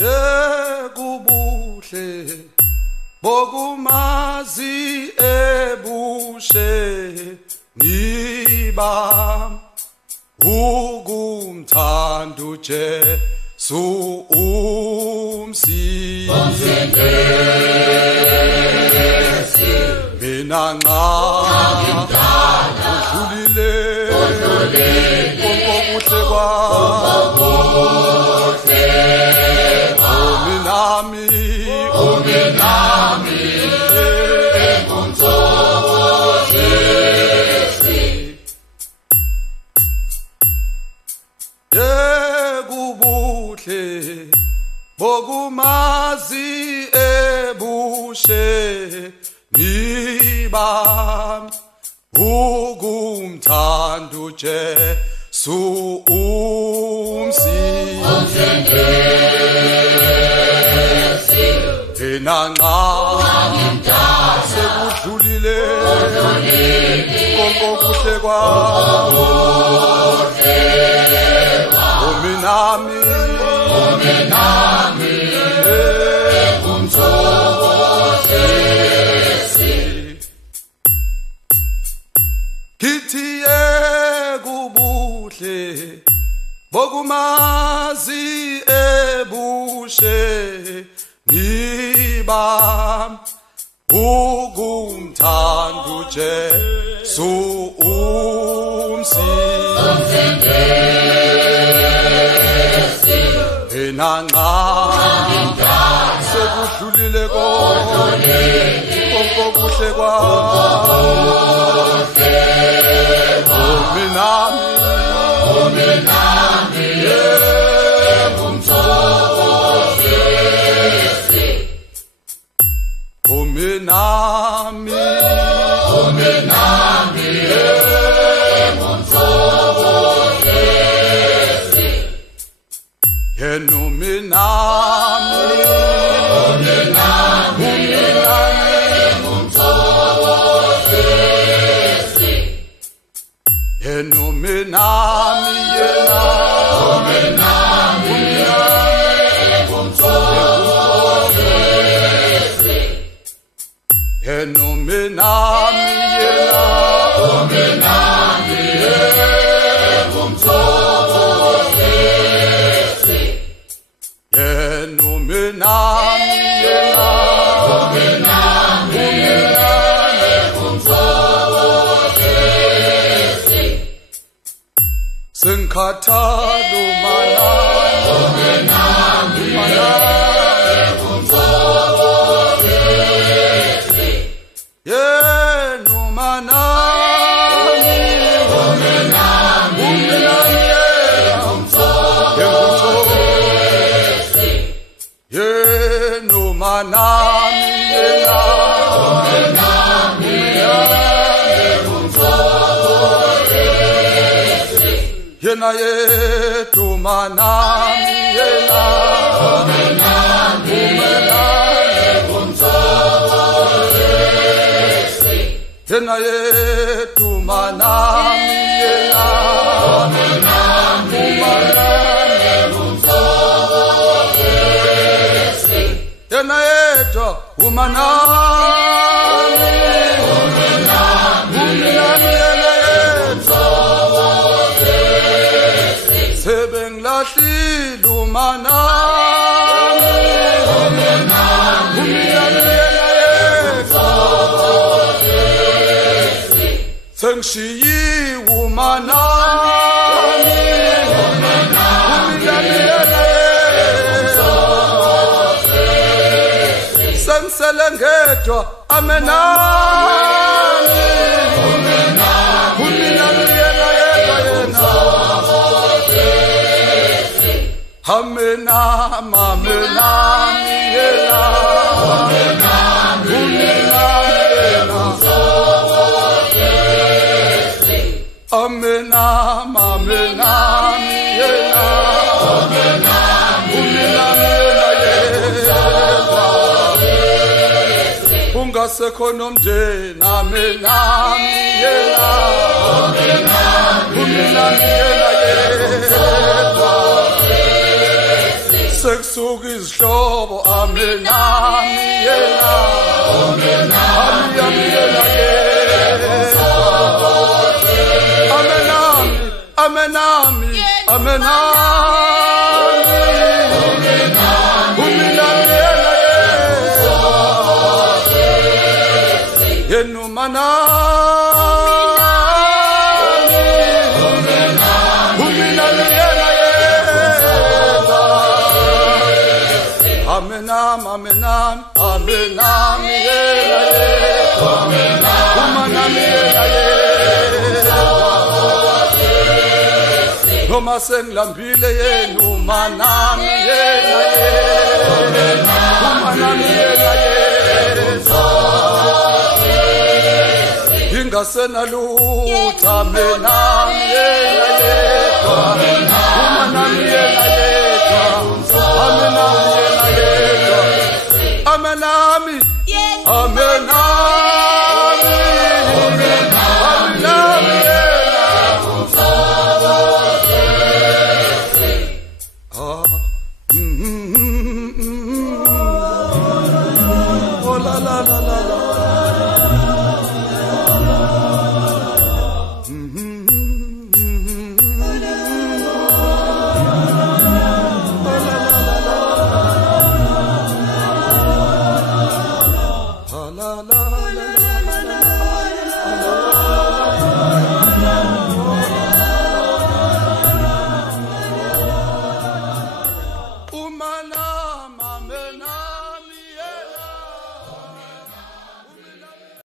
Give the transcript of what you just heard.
Yekubuhle bokumazi ebushe ngiba ukumthanda uJesu umsindisi mina ngimdala udlulile konke kuhle kwami ominami engumthokozisi yekubuhle bokumazi ebushe ngiba ukumthanda uJesu umsindisi thina ngimdala sekudlulile konke kuhle kwami ominami engumthokozisi kithi yekubuhle bokumazi ebushe ngiba ukumthanda uJesu umsindisi thina ngimdala sekudlulile konke kuhle kwami ominami engumthokozisi ominami engumthokozisi yena ominami engumthokozisi yena ominami engumthokozisi yena ominami engumthokozisi yena ominami engumthokozisi sengikhathala umanami engumthokozisi yena umanami engumthokozisi yena umanami yena yethu manami yena engumthokozisi yena yethu manami yena engumthokozisi yena yethu umanami sebengilahlile umanami sengishiyiwe umanami sengisele ngedwa amenami amenami yena amenami yena ungasekho nomndeni amenami yena sekusuka izihlobo amenami yena amenami yena amenami yenu noma sengilambile yenu manami yena ingasena lutho amenami yena